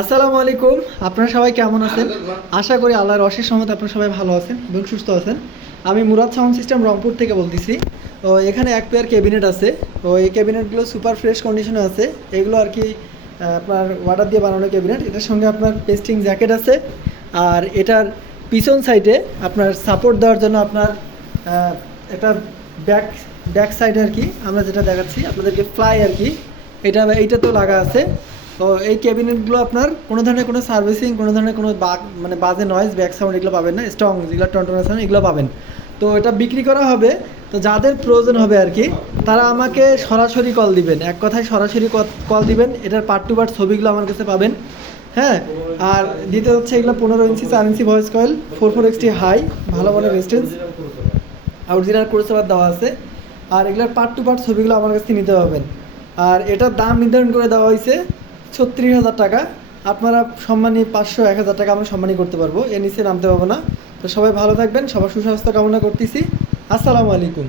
আসসালামু আলাইকুম। আপনারা সবাই কেমন আছেন? আশা করি আল্লাহর অশেষ রহমতে আপনারা সবাই ভালো আছেন এবং সুস্থ আছেন। আমি মুরাদ সাউন্ড সিস্টেম রংপুর থেকে বলতেছি। তো এখানে এক পেয়ার ক্যাবিনেট আছে। তো এই ক্যাবিনেটগুলো সুপার ফ্রেশ কন্ডিশনে আছে। এগুলো আর কি আপনার ওয়াটার দিয়ে বানানো ক্যাবিনেট। এটার সঙ্গে আপনার পেস্টিং জ্যাকেট আছে। আর এটার পিছন সাইডে আপনার সাপোর্ট দেওয়ার জন্য আপনার একটা ব্যাক ব্যাক সাইডে আর কি আমরা যেটা দেখাচ্ছি আপনাদেরকে ফ্লাই আর কি এইটা তো লাগা আছে। তো এই ক্যাবিনেটগুলো আপনার কোনো ধরনের কোনো সার্ভিসিং, কোনো ধরনের কোনো মানে বাজে নয়েজ, ব্যাক সাউন্ড এগুলো পাবেন না। স্ট্রং যেগুলো টনটনা সাউন্ড এগুলো পাবেন। তো এটা বিক্রি করা হবে। তো যাদের প্রয়োজন হবে আর কি তারা আমাকে সরাসরি কল দিবেন। এক কথায় সরাসরি কল দিবেন। এটার পার্ট টু পার্ট ছবিগুলো আমার কাছে পাবেন। হ্যাঁ, আর দ্বিতীয় হচ্ছে এগুলো 15 ইঞ্চি 4 inch voice coil, 44XT high, ভালো মানের রেজিস্ট্যান্স, অরিজিনাল ক্রসওভার দেওয়া আছে। আর এগুলোর পার্ট টু পার্ট ছবিগুলো আমার কাছ থেকে নিতে পারবেন। আর এটার দাম নির্ধারণ করে দেওয়া হয়েছে 36,000 টাকা। আপনারা সম্মানী 500-1000 টাকা আমরা সম্মানী করতে পারবো, এর নিচে নামতে পারবো না। তো সবাই ভালো থাকবেন, সবার সুস্বাস্থ্য কামনা করতেছি। আসসালামু আলাইকুম।